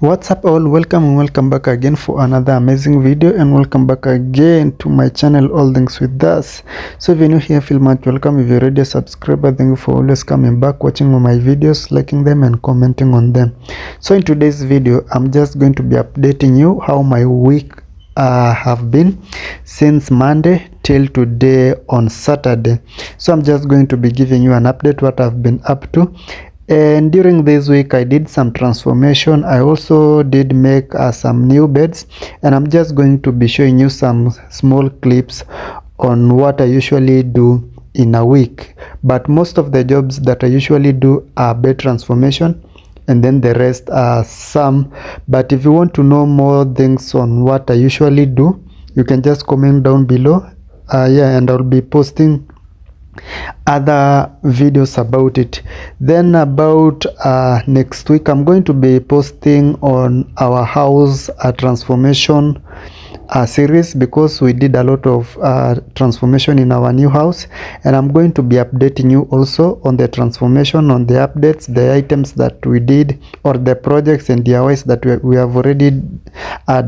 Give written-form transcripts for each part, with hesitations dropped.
What's up all, welcome and welcome back again for another amazing video, and welcome back again to my channel All Things With Us. So if you're new here, feel much welcome. If you're already a subscriber, thank you for always coming back, watching all my videos, liking them and commenting on them. So in today's video, I'm just going to be updating you how my week have been since Monday till today on Saturday. So I'm just going to be giving you an update what I've been up to. And during this week I did some transformation. I also did make some new beds, and I'm just going to be showing you some small clips on what I usually do in a week. But most of the jobs that I usually do are bed transformation, and then the rest are some. But if you want to know more things on what I usually do, you can just comment down below. And I'll be posting other videos about it. Then about next week, I'm going to be posting on our house transformation series, because we did a lot of transformation in our new house, and I'm going to be updating you also on the transformation, on the updates, the items that we did, or the projects and DIYs that we have already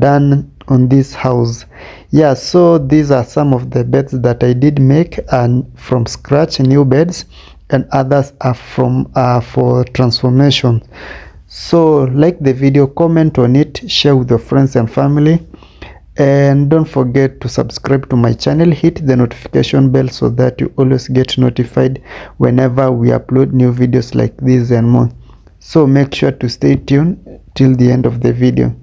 done on this house. Yeah, so these are some of the beds that I did make, and from scratch, new beds, and others are from for transformation. So like the video, comment on it, share with your friends and family, and don't forget to subscribe to my channel. Hit the notification bell so that you always get notified whenever we upload new videos like this and more. So make sure to stay tuned till the end of the video.